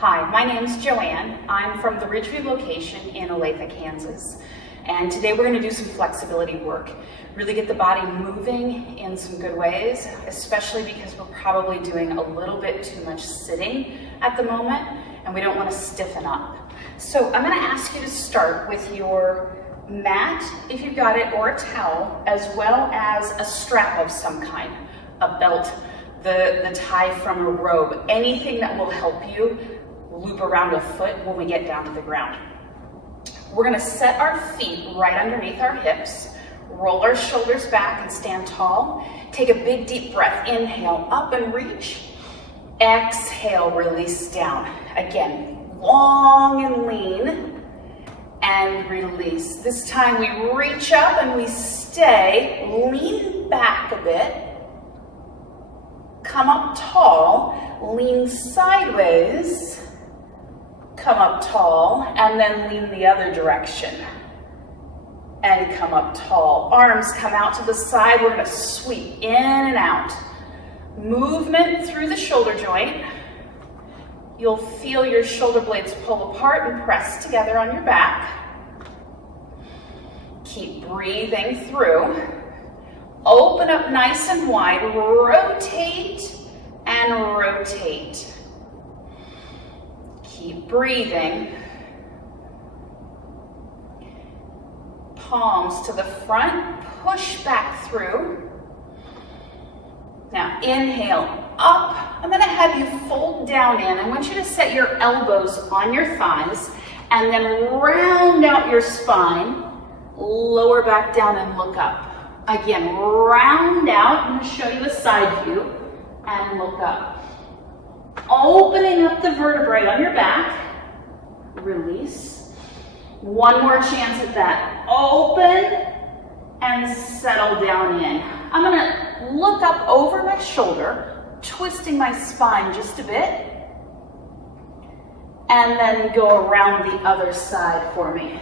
Hi, my name is Joanne. I'm from the Ridgeview location in Olathe, Kansas. And today we're going to do some flexibility work. Really get the body moving in some good ways, especially because we're probably doing a little bit too much sitting at the moment and we don't want to stiffen up. So I'm going to ask you to start with your mat, if you've got it, or a towel, as well as a strap of some kind, a belt, the tie from a robe, anything that will help you loop around a foot when we get down to the ground. We're going to set our feet right underneath our hips, roll our shoulders back and stand tall. Take a big deep breath, inhale, up and reach. Exhale, release down. Again, long and lean and release. This time we reach up and we stay, lean back a bit, come up tall, lean sideways, come up tall, and then lean the other direction and come up tall. Arms come out to the side. We're going to sweep in and out. Movement through the shoulder joint. You'll feel your shoulder blades pull apart and press together on your back. Keep breathing through. Open up nice and wide. Rotate and rotate. Keep breathing. Palms to the front, push back through. Now inhale, up. I'm going to have you fold down in. I want you to set your elbows on your thighs and then round out your spine, lower back down and look up. Again, round out. I'm going to show you a side view and look up. Opening up the vertebrae on your back, release. One more chance at that. Open and settle down in. I'm going to look up over my shoulder, twisting my spine just a bit, and then go around the other side for me.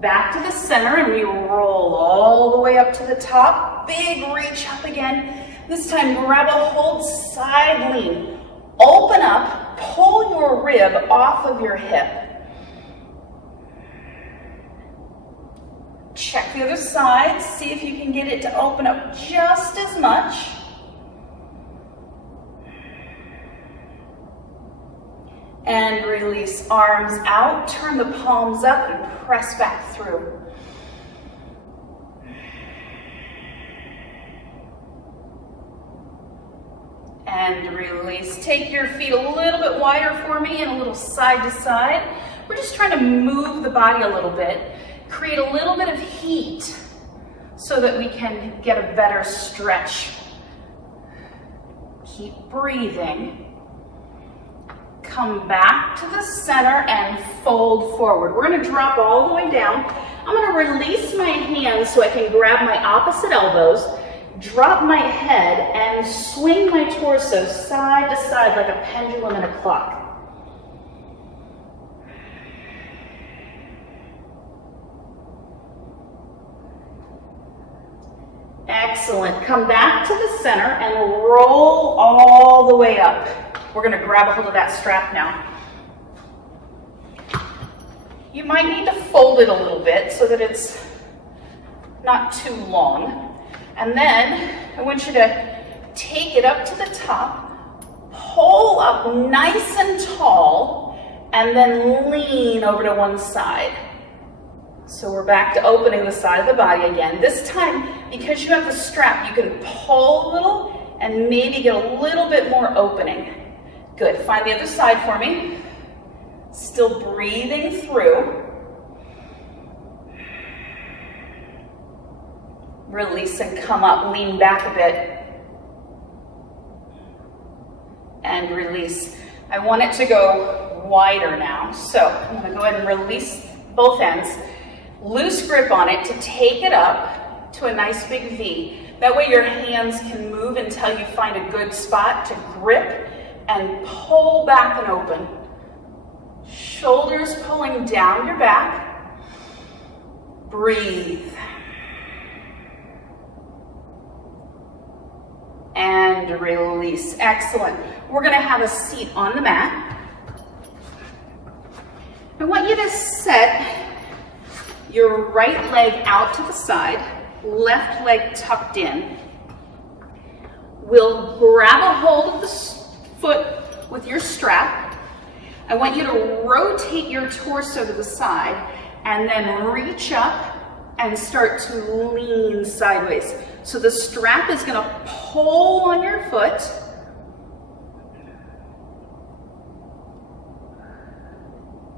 Back to the center and we roll all the way up to the top. Big reach up again. This time grab a hold, side lean. Open up, pull your rib off of your hip. Check the other side, see if you can get it to open up just as much. And release, arms out, turn the palms up and press back through. And release. Take your feet a little bit wider for me and a little side to side. We're just trying to move the body a little bit, create a little bit of heat so that we can get a better stretch. Keep breathing. Come back to the center and fold forward. We're going to drop all the way down. I'm going to release my hands so I can grab my opposite elbows, drop my head, and swing my torso side to side like a pendulum and a clock. Excellent. Come back to the center and roll all the way up. We're going to grab a hold of that strap now. You might need to fold it a little bit so that it's not too long. And then I want you to take it up to the top, pull up nice and tall, and then lean over to one side. So we're back to opening the side of the body again. This time, because you have the strap, you can pull a little and maybe get a little bit more opening. Good. Find the other side for me. Still breathing through. Release and come up. Lean back a bit. And release. I want it to go wider now. So I'm going to go ahead and release both ends. Loose grip on it to take it up to a nice big V. That way your hands can move until you find a good spot to grip and pull back and open. Shoulders pulling down your back. Breathe. And and release. Excellent. We're going to have a seat on the mat. I want you to set your right leg out to the side, left leg tucked in. We'll grab a hold of the foot with your strap. I want you to rotate your torso to the side and then reach up and start to lean sideways. So the strap is going to pull on your foot.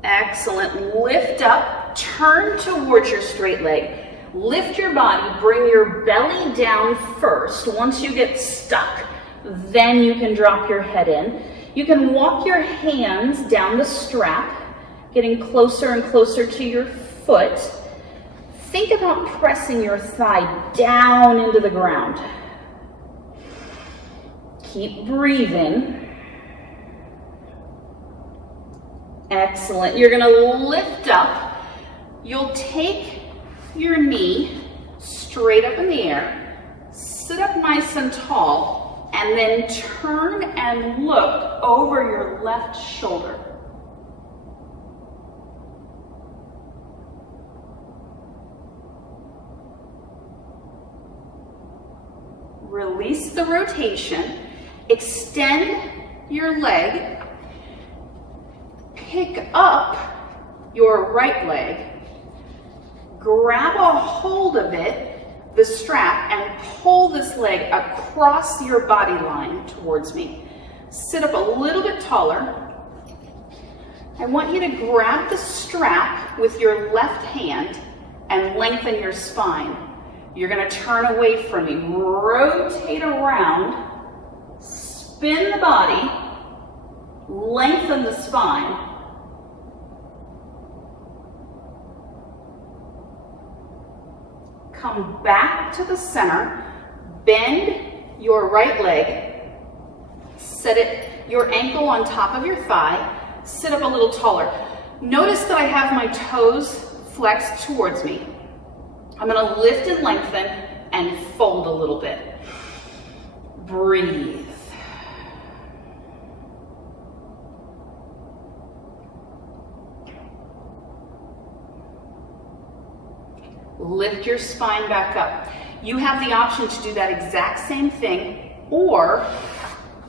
Excellent. Lift up, turn towards your straight leg. Lift your body, bring your belly down first. Once you get stuck, then you can drop your head in. You can walk your hands down the strap, getting closer and closer to your foot. Think about pressing your thigh down into the ground. Keep breathing. Excellent. You're going to lift up. You'll take your knee straight up in the air, sit up nice and tall, and then turn and look over your left shoulder. Release the rotation, extend your leg, pick up your right leg, grab a hold of it, the strap, and pull this leg across your body line towards me. Sit up a little bit taller. I want you to grab the strap with your left hand and lengthen your spine. You're going to turn away from me, rotate around, spin the body, lengthen the spine. Come back to the center, bend your right leg, set your ankle on top of your thigh, sit up a little taller. Notice that I have my toes flexed towards me. I'm going to lift and lengthen and fold a little bit. Breathe. Lift your spine back up. You have the option to do that exact same thing, or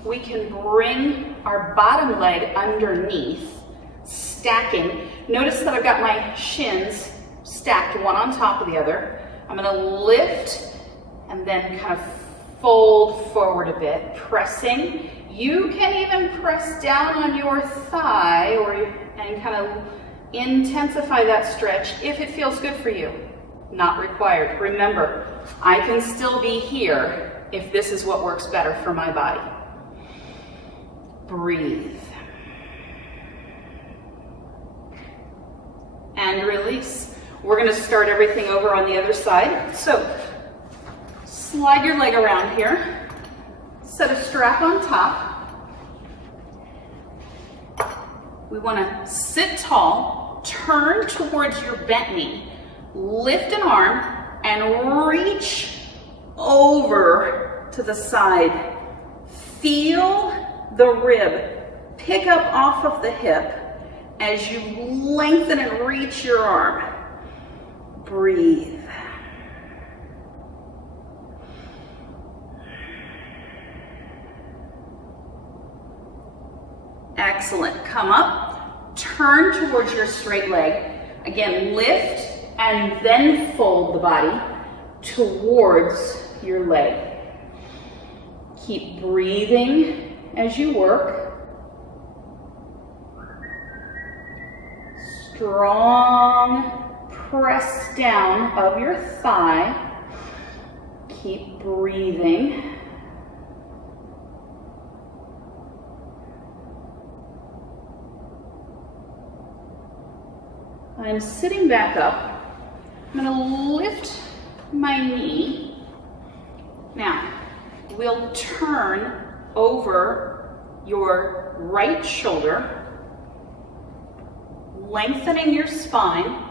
we can bring our bottom leg underneath, stacking. Notice that I've got my shins stacked one on top of the other. I'm going to lift and then kind of fold forward a bit, pressing. You can even press down on your thigh and kind of intensify that stretch if it feels good for you. Not required. Remember, I can still be here if this is what works better for my body. Breathe. And release. We're going to start everything over on the other side. So, slide your leg around here. Set a strap on top. We want to sit tall, turn towards your bent knee. Lift an arm and reach over to the side. Feel the rib pick up off of the hip as you lengthen and reach your arm. Breathe. Excellent. Come up, turn towards your straight leg. Again, lift and then fold the body towards your leg. Keep breathing as you work. Strong press down of your thigh. Keep breathing. I'm sitting back up. I'm going to lift my knee. Now, we'll turn over your right shoulder, lengthening your spine.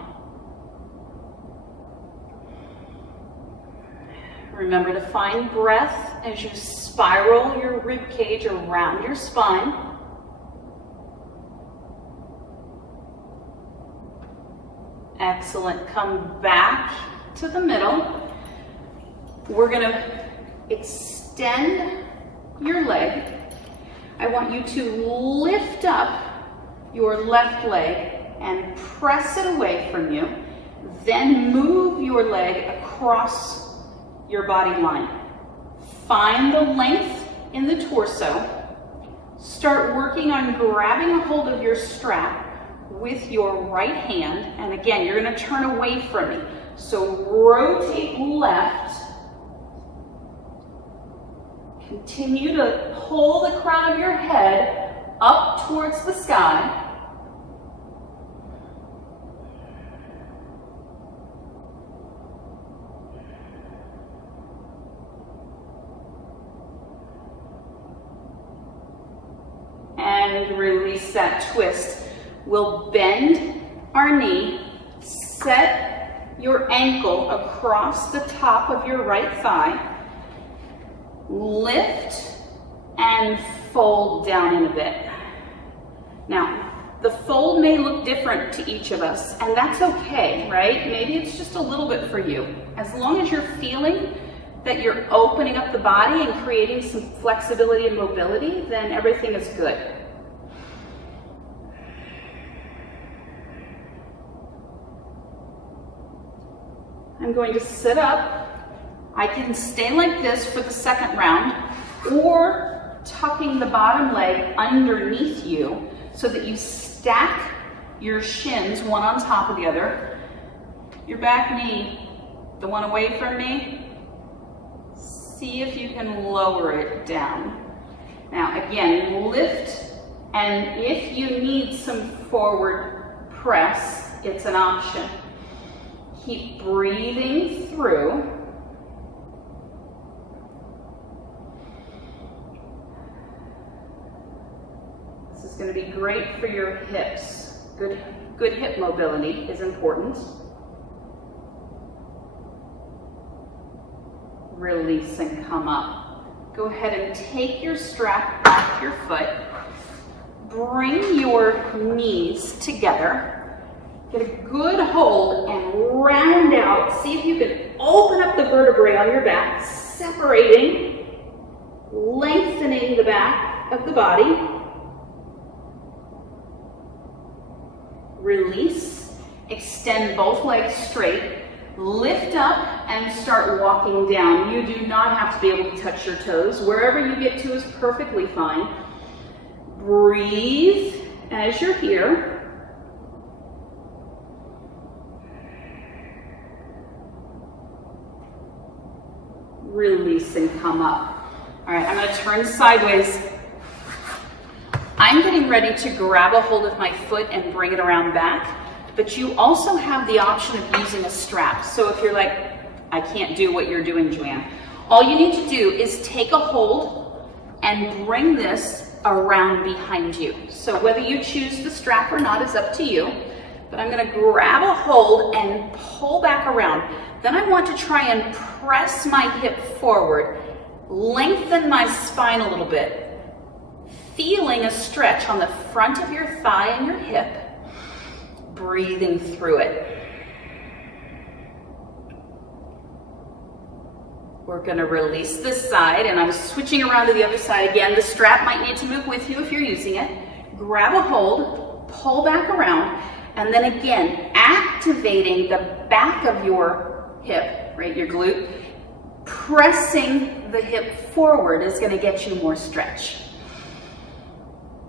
Remember to find breath as you spiral your rib cage around your spine. Excellent. Come back to the middle. We're going to extend your leg. I want you to lift up your left leg and press it away from you. Then move your leg across your body line. Find the length in the torso. Start working on grabbing a hold of your strap with your right hand. And again, you're going to turn away from me. So rotate left. Continue to pull the crown of your head up towards the sky. And release that twist. We'll bend our knee, set your ankle across the top of your right thigh, lift and fold down in a bit. Now, the fold may look different to each of us, and that's okay, right? Maybe it's just a little bit for you. As long as you're feeling that you're opening up the body and creating some flexibility and mobility, then everything is good. I'm going to sit up. I can stay like this for the second round, or tucking the bottom leg underneath you so that you stack your shins one on top of the other. Your back knee, the one away from me, see if you can lower it down. Now again, lift, and if you need some forward press, it's an option. Keep breathing through. This is going to be great for your hips. Good hip mobility is important. Release and come up. Go ahead and take your strap off your foot. Bring your knees together. Get a good hold and round out. See if you can open up the vertebrae on your back, separating, lengthening the back of the body. Release, extend both legs straight, lift up and start walking down. You do not have to be able to touch your toes. Wherever you get to is perfectly fine. Breathe as you're here. Release and come up. All right, I'm going to turn sideways. I'm getting ready to grab a hold of my foot and bring it around back, but you also have the option of using a strap. So if you're like, I can't do what you're doing, Joanne, all you need to do is take a hold and bring this around behind you. So whether you choose the strap or not is up to you, but I'm going to grab a hold and pull back around. Then I want to try and press my hip forward, lengthen my spine a little bit, feeling a stretch on the front of your thigh and your hip, breathing through it. We're going to release this side, and I'm switching around to the other side again. The strap might need to move with you if you're using it. Grab a hold, pull back around, and then again, activating the back of your hip, right, your glute. Pressing the hip forward is going to get you more stretch.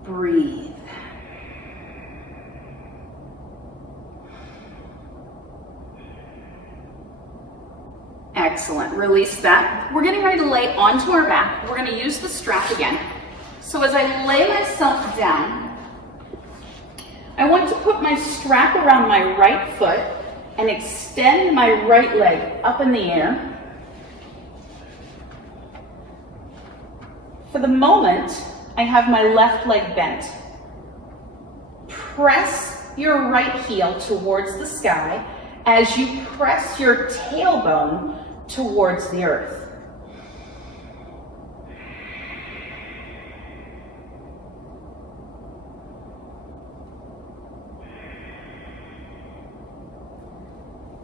Breathe. Excellent. Release that. We're getting ready to lay onto our back. We're going to use the strap again. So as I lay myself down, I want to put my strap around my right foot and extend my right leg up in the air. For the moment, I have my left leg bent. Press your right heel towards the sky. As you press your tailbone towards the earth.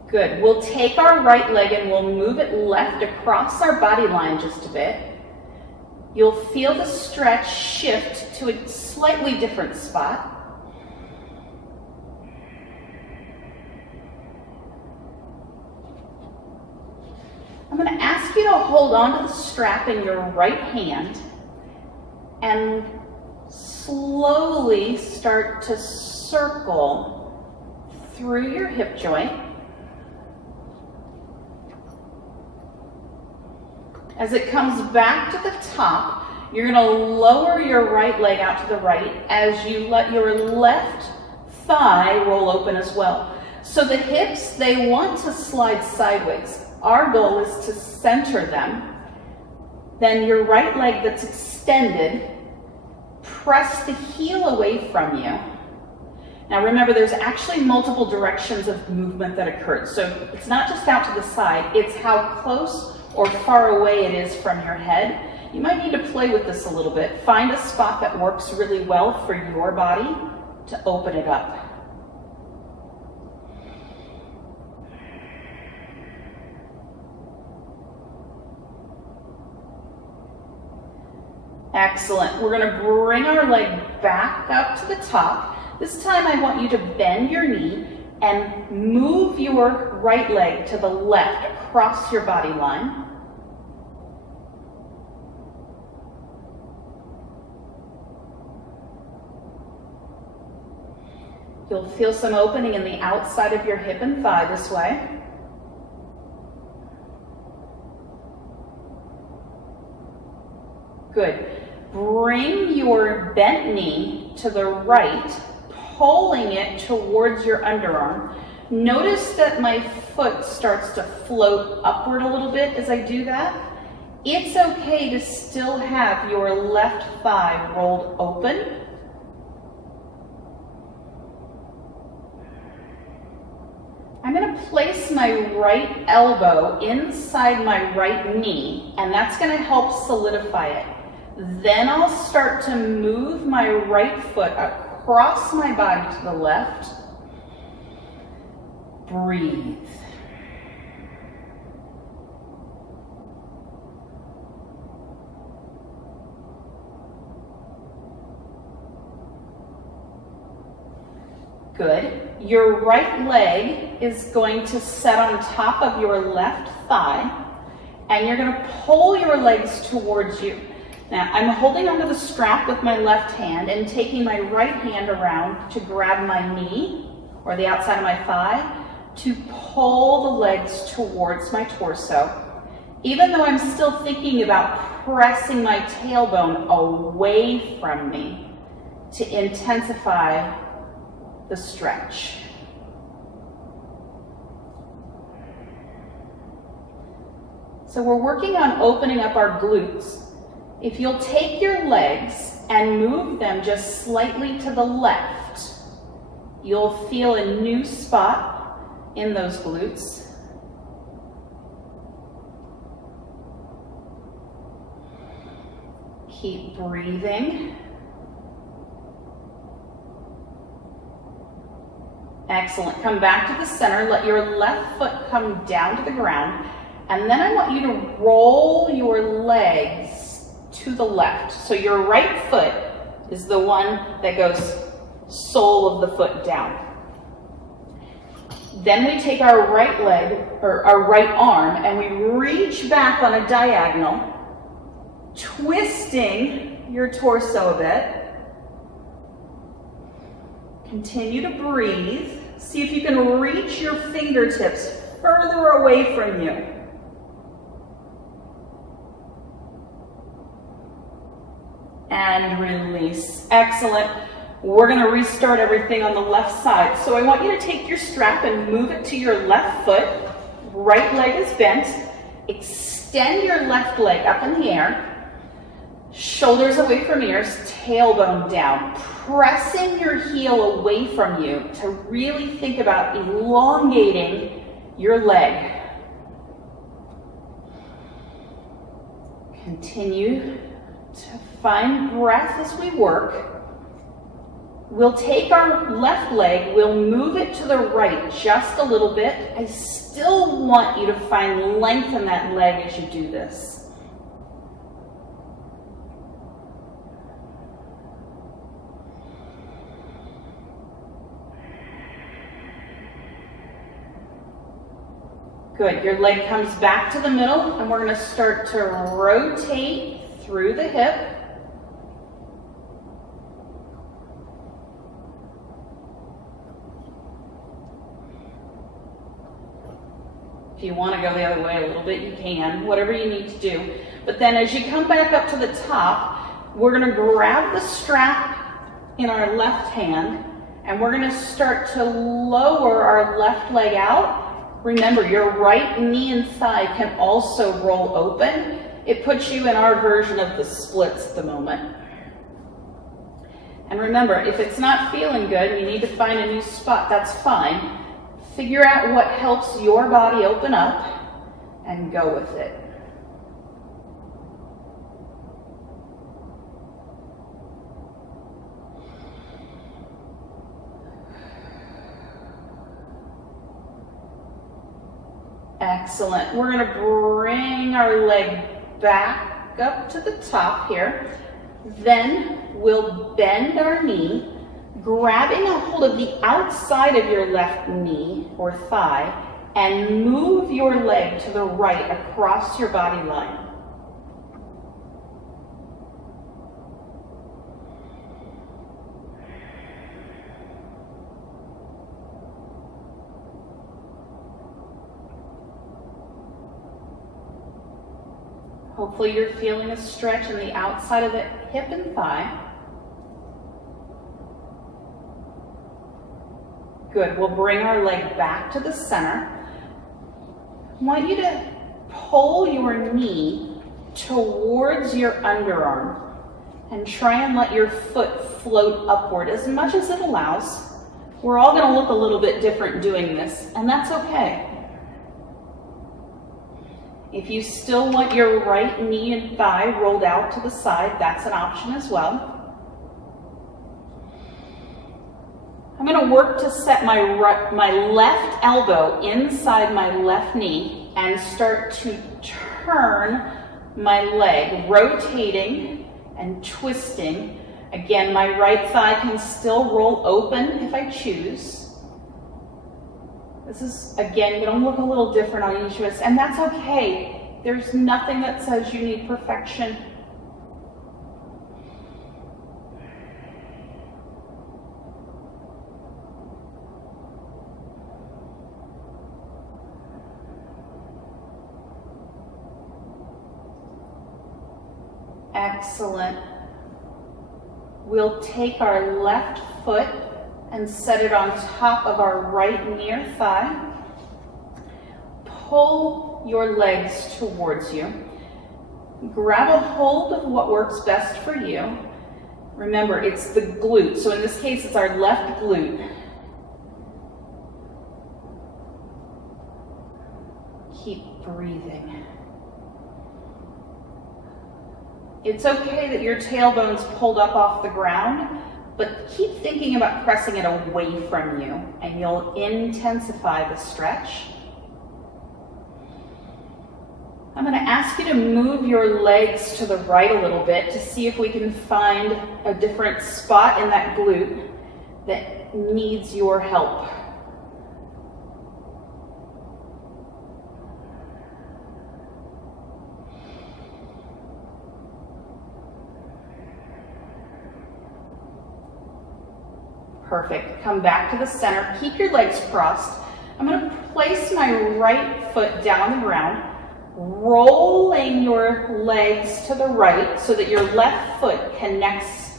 Good. We'll take our right leg and we'll move it left across our body line just a bit. You'll feel the stretch shift to a slightly different spot. I'm going to ask you to hold on to the strap in your right hand and slowly start to circle through your hip joint. As it comes back to the top, you're going to lower your right leg out to the right as you let your left thigh roll open as well. So the hips, they want to slide sideways. Our goal is to center them. Then your right leg that's extended, press the heel away from you. Now remember, there's actually multiple directions of movement that occurs. So it's not just out to the side, it's how close or far away it is from your head. You might need to play with this a little bit. Find a spot that works really well for your body to open it up. Excellent. We're going to bring our leg back up to the top. This time I want you to bend your knee and move your right leg to the left across your body line. You'll feel some opening in the outside of your hip and thigh this way. Good. Bring your bent knee to the right, pulling it towards your underarm. Notice that my foot starts to float upward a little bit as I do that. It's okay to still have your left thigh rolled open. I'm going to place my right elbow inside my right knee, and that's going to help solidify it. Then I'll start to move my right foot across my body to the left. Breathe. Good. Your right leg is going to set on top of your left thigh, and you're going to pull your legs towards you. Now, I'm holding onto the strap with my left hand and taking my right hand around to grab my knee or the outside of my thigh to pull the legs towards my torso. Even though I'm still thinking about pressing my tailbone away from me to intensify the stretch. So we're working on opening up our glutes. If you'll take your legs and move them just slightly to the left, you'll feel a new spot in those glutes. Keep breathing. Excellent. Come back to the center. Let your left foot come down to the ground. And then I want you to roll your legs to the left. So your right foot is the one that goes sole of the foot down. Then we take our right leg, or our right arm, and we reach back on a diagonal, twisting your torso a bit. Continue to breathe. See if you can reach your fingertips further away from you. And release. Excellent. We're going to restart everything on the left side. So I want you to take your strap and move it to your left foot. Right leg is bent. Extend your left leg up in the air. Shoulders away from ears, tailbone down. Pressing your heel away from you to really think about elongating your leg. Continue to find breath as we work. We'll take our left leg, we'll move it to the right just a little bit. I still want you to find length in that leg as you do this. Good, your leg comes back to the middle and we're going to start to rotate through the hip. If you want to go the other way a little bit, you can, whatever you need to do. But then as you come back up to the top, we're going to grab the strap in our left hand and we're going to start to lower our left leg out. Remember, your right knee and thigh can also roll open. It puts you in our version of the splits at the moment. And remember, if it's not feeling good and you need to find a new spot, that's fine. Figure out what helps your body open up and go with it. Excellent. We're going to bring our leg back up to the top here. Then we'll bend our knee, grabbing a hold of the outside of your left knee or thigh, and move your leg to the right across your body line. Hopefully you're feeling a stretch in the outside of the hip and thigh. Good, we'll bring our leg back to the center. I want you to pull your knee towards your underarm and try and let your foot float upward as much as it allows. We're all going to look a little bit different doing this, and that's okay. If you still want your right knee and thigh rolled out to the side, that's an option as well. I'm going to work to set my left elbow inside my left knee and start to turn my leg, rotating and twisting. Again, my right thigh can still roll open if I choose. This is, again, going to look a little different on each of us, and that's okay. There's nothing that says you need perfection. Excellent. We'll take our left foot and set it on top of our right knee or thigh. Pull your legs towards you. Grab a hold of what works best for you. Remember, it's the glute. So in this case, it's our left glute. Keep breathing. It's okay that your tailbone's pulled up off the ground, but keep thinking about pressing it away from you, and you'll intensify the stretch. I'm going to ask you to move your legs to the right a little bit to see if we can find a different spot in that glute that needs your help. Perfect. Come back to the center. Keep your legs crossed. I'm going to place my right foot down on the ground, rolling your legs to the right so that your left foot connects.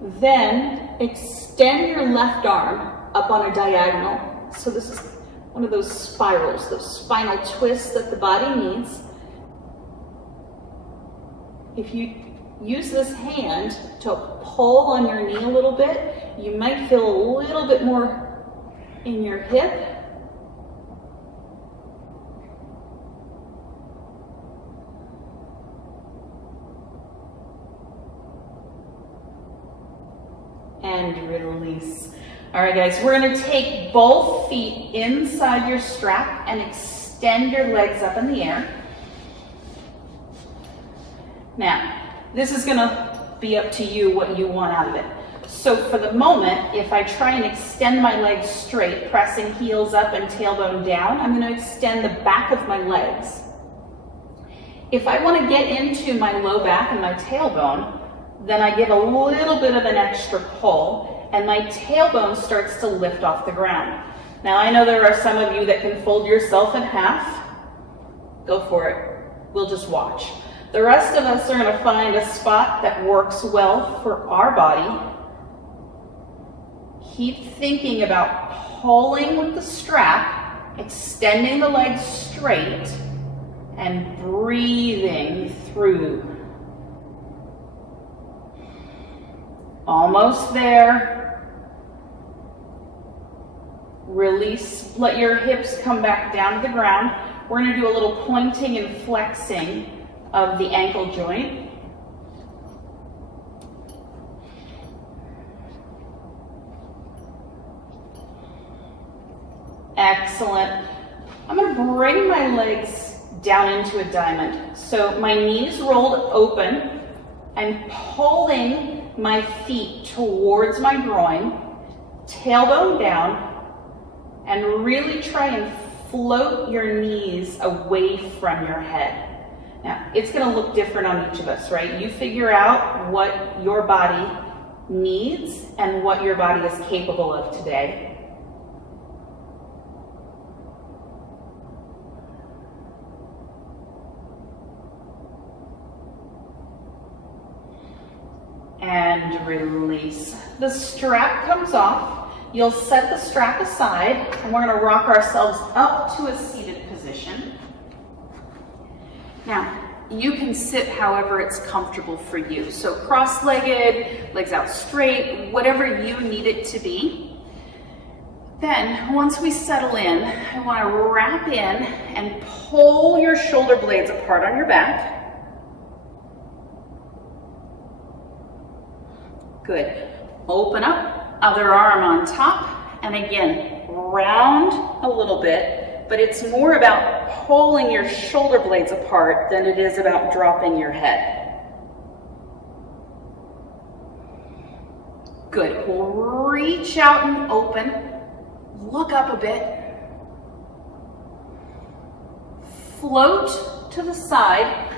Then extend your left arm up on a diagonal. So this is one of those spirals, those spinal twists that the body needs. If you use this hand to pull on your knee a little bit, you might feel a little bit more in your hip. and release. All right, guys, we're gonna take both feet inside your strap and extend your legs up in the air. Now, this is gonna be up to you what you want out of it. So for the moment, if I try and extend my legs straight, pressing heels up and tailbone down, I'm gonna extend the back of my legs. If I wanna get into my low back and my tailbone, then I give a little bit of an extra pull and my tailbone starts to lift off the ground. Now I know there are some of you that can fold yourself in half. Go for it. We'll just watch. The rest of us are gonna find a spot that works well for our body. Keep thinking about pulling with the strap, extending the legs straight, and breathing through. Almost there. Release, let your hips come back down to the ground. We're gonna do a little pointing and flexing of the ankle joint. Excellent. I'm going to bring my legs down into a diamond. So my knees rolled open and pulling my feet towards my groin, tailbone down, and really try and float your knees away from your head. Now, it's going to look different on each of us, right? You figure out what your body needs and what your body is capable of today. And release. The strap comes off. You'll set the strap aside and we're going to rock ourselves up to a seated position. Now, you can sit however it's comfortable for you. So cross-legged, legs out straight, whatever you need it to be. Then, once we settle in, I want to wrap in and pull your shoulder blades apart on your back. Good. Open up, other arm on top, and again, round a little bit, but it's more about pulling your shoulder blades apart than it is about dropping your head. Good. We'll reach out and open, look up a bit, float to the side,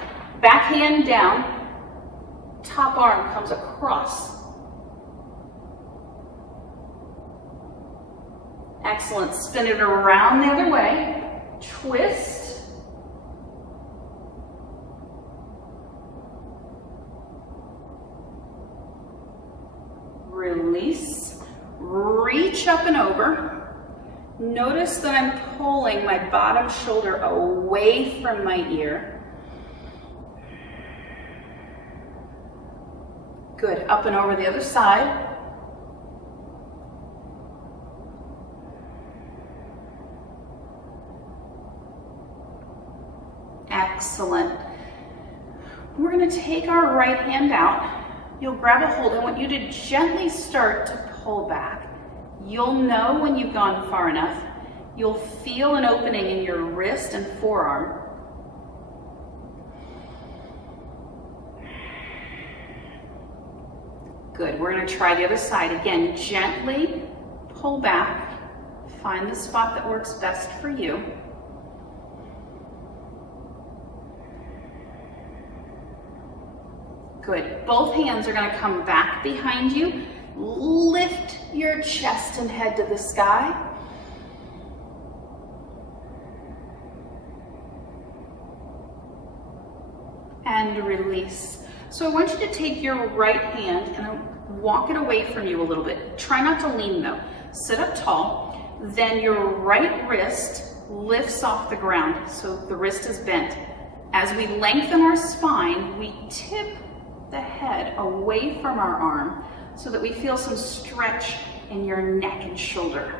back hand down, top arm comes across. Excellent. Spin it around the other way. Twist. Release. Reach up and over. Notice that I'm pulling my bottom shoulder away from my ear. Good. Up and over the other side. Excellent. We're going to take our right hand out. You'll grab a hold. I want you to gently start to pull back. You'll know when you've gone far enough. You'll feel an opening in your wrist and forearm. Good. We're going to try the other side. Again, gently pull back. Find the spot that works best for you. Good. Both hands are going to come back behind you. Lift your chest and head to the sky. And release. So I want you to take your right hand and walk it away from you a little bit. Try not to lean though. Sit up tall. Then your right wrist lifts off the ground. So the wrist is bent. As we lengthen our spine, we tip the head away from our arm so that we feel some stretch in your neck and shoulder.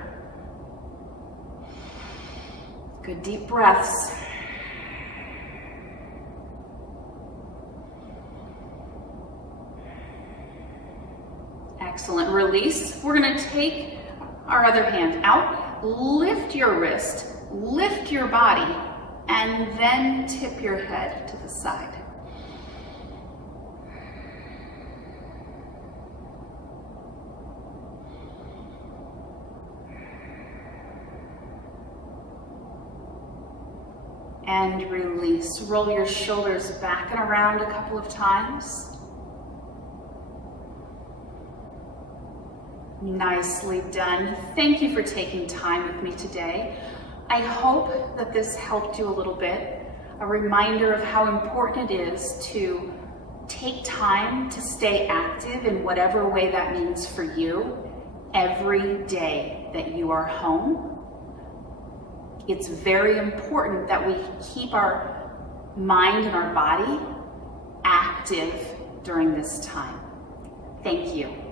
Good deep breaths. Excellent. Release. We're going to take our other hand out, lift your wrist, lift your body, and then tip your head to the side. And release. Roll your shoulders back and around a couple of times. Nicely done. Thank you for taking time with me today. I hope that this helped you a little bit. A reminder of how important it is to take time to stay active in whatever way that means for you every day that you are home. It's very important that we keep our mind and our body active during this time. Thank you.